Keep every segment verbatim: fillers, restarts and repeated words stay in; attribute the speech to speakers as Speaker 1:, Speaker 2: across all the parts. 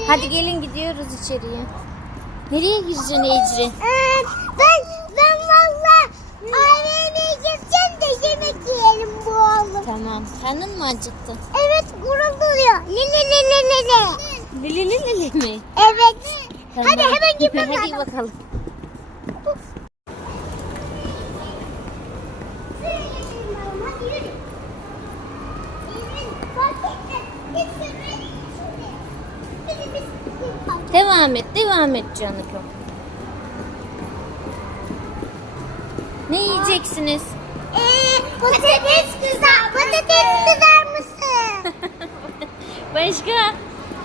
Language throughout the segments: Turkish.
Speaker 1: Hadi gelin gidiyoruz içeriye. Nereye gireceksin Ecrin?
Speaker 2: Ee, ben ben valla A V M'ye gideceğim de yemek yiyelim bu oğlum.
Speaker 1: Tamam. Karnın mı acıktı?
Speaker 2: Evet, gurulduruyor. Li li li li li li.
Speaker 1: Lili lili li mi?
Speaker 2: Evet.
Speaker 1: Tamam.
Speaker 2: Hadi hemen gitmem
Speaker 1: Hadi
Speaker 2: lazım.
Speaker 1: bakalım. Devam et, devam et canım. Ne yiyeceksiniz?
Speaker 2: Ee, patates kızar. Patates kızar mısın?
Speaker 1: Başka?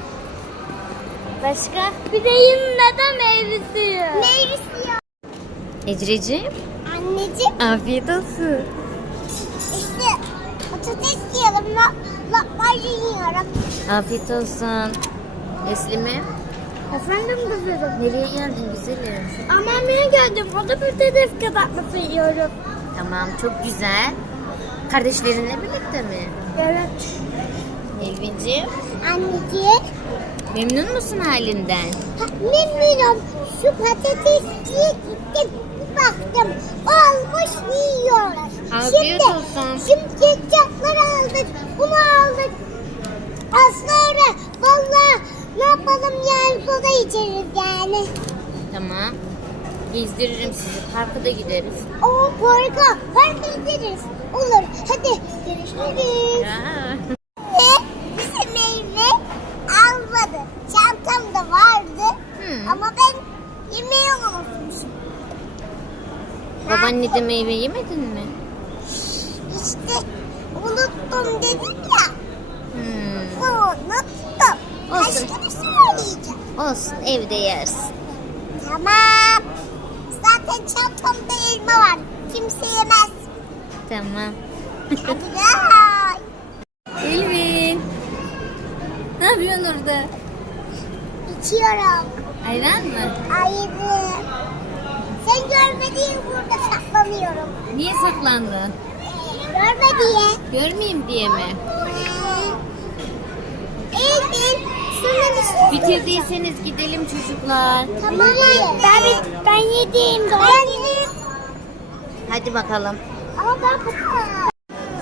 Speaker 1: Başka? Bir de yanında meyve suyu.
Speaker 2: Meyve suyu.
Speaker 1: Ecreciğim,
Speaker 2: Anneciğim,
Speaker 1: afiyet olsun.
Speaker 2: işte patates yiyelim. La, lahmacun yiyorum.
Speaker 1: Afiyet olsun. Eslim'im,
Speaker 2: Efendim kızım.
Speaker 1: nereye geldin güzelim?
Speaker 2: Anneanneye geldim. O da patates kızartması yiyorum.
Speaker 1: Tamam, çok güzel. Kardeşlerinle birlikte mi?
Speaker 2: Evet.
Speaker 1: Elvinciğim,
Speaker 2: Anneciğim.
Speaker 1: memnun musun halinden?
Speaker 2: Ha, memnunum. Şu patatesçiye gittim. Bir baktım. Olmuş yiyorlar.
Speaker 1: Afiyet
Speaker 2: şimdi,
Speaker 1: olsun.
Speaker 2: Şimdi ketçapları aldık. Bunu aldık. Az sonra valla ne yapalım yani soda içeriz yani.
Speaker 1: Tamam. Gezdiririm sizi. Parka da gideriz.
Speaker 2: O parka. Parka gideriz. Olur. Hadi görüşürüz.
Speaker 1: Ya.
Speaker 2: Ve bize meyve almadı. Çantamda vardı.
Speaker 1: Hmm.
Speaker 2: Ama ben yemeği unutmuşum.
Speaker 1: Babaanne de meyve yemedin mi?
Speaker 2: İşte unuttum dedim ya.
Speaker 1: Hmm.
Speaker 2: Unuttum.
Speaker 1: Olsun.
Speaker 2: Başka bir söyleyeceğim.
Speaker 1: Olsun, evde yersin.
Speaker 2: Tamam. Zaten çantamda elma var. Kimse yemez.
Speaker 1: Tamam.
Speaker 2: Hadi gel.
Speaker 1: Elvin. Ne yapıyorsun orada?
Speaker 2: İçiyorum.
Speaker 1: Ayran mı?
Speaker 2: Ayrı. Sen görme diye burada saklanıyorum.
Speaker 1: Niye saklandın?
Speaker 2: Görme diye.
Speaker 1: Görmeyeyim diye mi?
Speaker 2: Eğitim. Sana bir şey
Speaker 1: Bitirdiyseniz gidelim çocuklar.
Speaker 2: Tamam. Ben, ben yedim. Ben yedim.
Speaker 1: Hadi bakalım.
Speaker 2: Ama ben bakalım.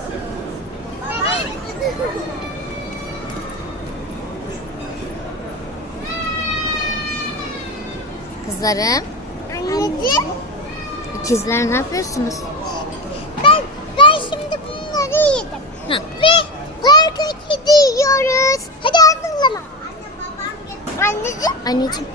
Speaker 1: Kızlarım,
Speaker 2: Anneciğim.
Speaker 1: ikizler ne yapıyorsunuz?
Speaker 2: Ben, ben şimdi bunları yedim.
Speaker 1: Hı.
Speaker 2: Ve parka gidiyoruz. Hadi hazırlama. Anneciğim.
Speaker 1: Anneciğim.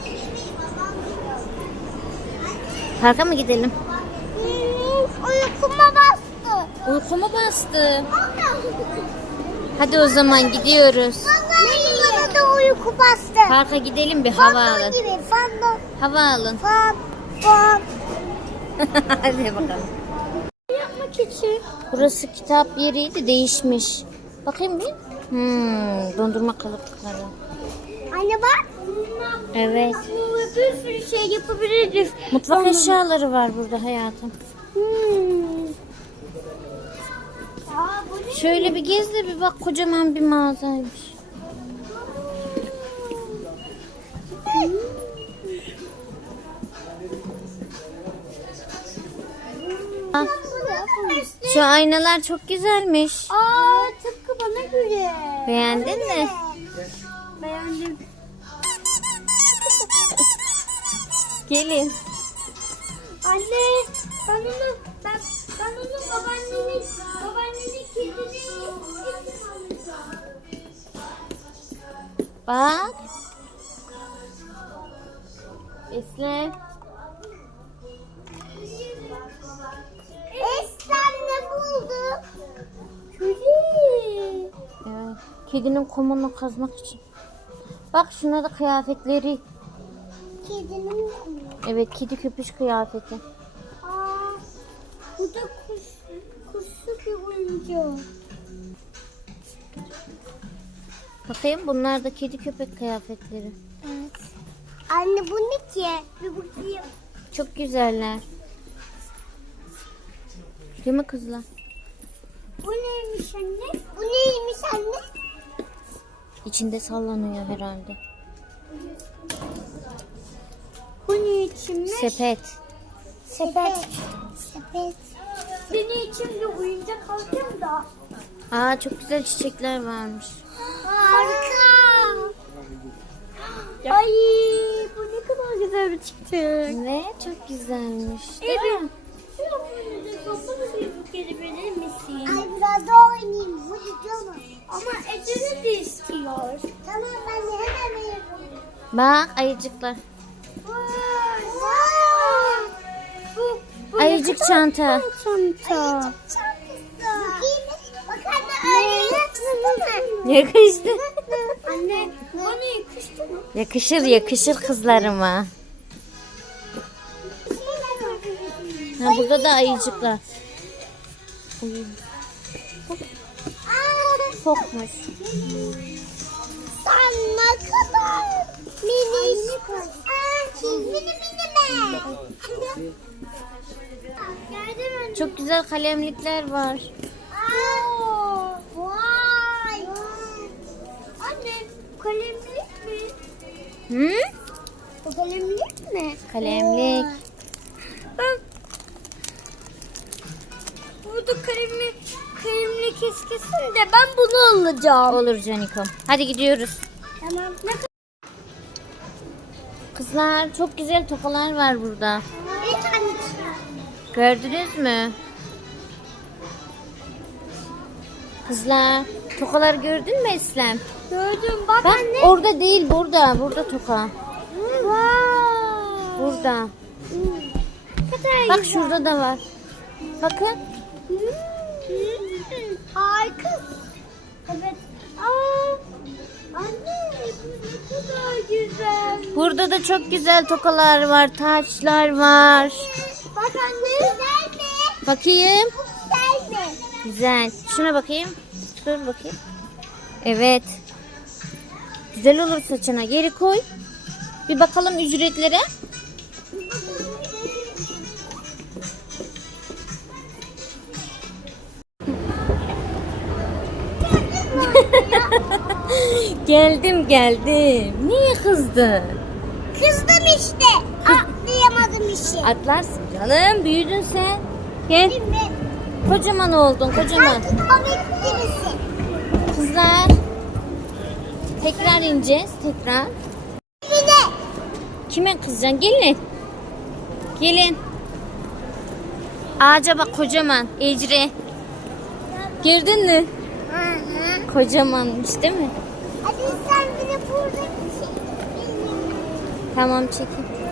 Speaker 1: Parka mı gidelim?
Speaker 2: Hmm, uykuma bastı.
Speaker 1: Uykumu bastı. Hadi o zaman gidiyoruz.
Speaker 2: Vallahi bana da uyku bastı.
Speaker 1: Parka gidelim bir hava
Speaker 2: Fandom
Speaker 1: alın.
Speaker 2: gibi. Fandom.
Speaker 1: Hava alın.
Speaker 2: Fan. Fan.
Speaker 1: Hadi bakalım.
Speaker 2: Yapmak için.
Speaker 1: Burası kitap yeriydi, değişmiş. Bakayım bir. Hmm, dondurma kalıpları.
Speaker 2: Anne bak.
Speaker 1: Evet.
Speaker 2: Bir sürü şey yapabiliriz.
Speaker 1: Mutfak eşyaları var burada hayatım.
Speaker 2: Hmm. Aa, bu ne?
Speaker 1: Şöyle bir gez de bir bak, kocaman bir mağazaymış. Ah, şu aynalar çok güzelmiş.
Speaker 2: Aa, tıpkı bana göre.
Speaker 1: Beğendin mi?
Speaker 2: Beğendim.
Speaker 1: Gelin.
Speaker 2: Anne, ben onu, ben, ben onu babaannenin, babaannenin kedini
Speaker 1: Bak. Esle.
Speaker 2: Estem ne buldu? Kedi.
Speaker 1: Evet. Kedinin kumunu kazmak için. Bak şuna da kıyafetleri.
Speaker 2: Kedinin kumu.
Speaker 1: Evet, kedi köpüş kıyafeti.
Speaker 2: Aa, bu da kuş, kuşlu bir oyuncak.
Speaker 1: Bakayım, bunlar da kedi köpek kıyafetleri.
Speaker 2: Evet. Anne bu ne ki? Bir bakayım.
Speaker 1: Çok güzeller. Değil mi kızlar?
Speaker 2: Bu neymiş anne? Bu neymiş anne?
Speaker 1: İçinde sallanıyor herhalde.
Speaker 2: Bu ne içinmiş?
Speaker 1: Sepet.
Speaker 2: Sepet. Sepet. Senin içinde oyuncak alacağım da.
Speaker 1: Aa, çok güzel çiçekler varmış.
Speaker 2: Harika. Ay, bu ne kadar güzel bir çiçek.
Speaker 1: Ve çok güzelmiş. Değil
Speaker 2: Evet.
Speaker 1: mi?
Speaker 2: Ay biraz da oynayayım. Hadi canım. Ama Ece'nin de istiyor. Tamam ben de hemen veririm.
Speaker 1: Bak ayıcıklar.
Speaker 2: Vay. Bu, bu
Speaker 1: Ayıcık çanta.
Speaker 2: Çanta. Ayıcık çantası. Bak anne öyle yakıştı mı?
Speaker 1: Yakıştı.
Speaker 2: Anne bana yakıştı mı?
Speaker 1: Yakışır yakışır kızlarıma. Ha, burada da ayıcıklar. Uy, Sokmuş.
Speaker 2: Sen ne kadar minik. Aa, mini mini mi? Gördün mü?
Speaker 1: Çok güzel kalemlikler var.
Speaker 2: Aa, vay. Anne kalemlik mi?
Speaker 1: Hı?
Speaker 2: Bu kalemlik mi?
Speaker 1: Kalemlik.
Speaker 2: Vay. Ben burada kalemli kalemli keskesin de ben bunu alacağım.
Speaker 1: Olur Canikom. Hadi gidiyoruz.
Speaker 2: Tamam. Ne kadar?
Speaker 1: Kızlar çok güzel tokalar var burada.
Speaker 2: Bir tane.
Speaker 1: Gördünüz mü? Kızlar tokalar gördün mü Eslem?
Speaker 2: Gördüm bak,
Speaker 1: Bak
Speaker 2: anne.
Speaker 1: orada değil burada. Burada toka.
Speaker 2: Vay.
Speaker 1: Burada.
Speaker 2: Ne kadar
Speaker 1: Bak
Speaker 2: güzel.
Speaker 1: şurada da var. Bakın.
Speaker 2: Hmm. Harika. Evet. Aa, anne bu ne kadar güzel.
Speaker 1: Burada da çok güzel tokalar var. Taçlar var.
Speaker 2: Bak anne. Güzel mi?
Speaker 1: Bakayım.
Speaker 2: Güzel mi?
Speaker 1: Güzel. Şuna bakayım. Dur bakayım. Evet. Güzel olur saçına. Geri koy. Bir bakalım ücretlere. Geldim geldim. Niye kızdın?
Speaker 2: Kızdım işte. Atlayamadım işi.
Speaker 1: Atlarsın canım. Büyüdün sen. Gel.
Speaker 2: Şimdi
Speaker 1: Kocaman oldun kocaman.
Speaker 2: artık komik birisi.
Speaker 1: Kızlar. Tekrar ineceğiz. Tekrar.
Speaker 2: Bir de.
Speaker 1: Kime kızacaksın? Gelin. Gelin. Ağaca bak kocaman. Ecre. Girdin mi?
Speaker 2: Hı hı.
Speaker 1: Kocamanmış değil mi?
Speaker 2: Hadi sen bir de burada bir şey.
Speaker 1: Tamam çekin.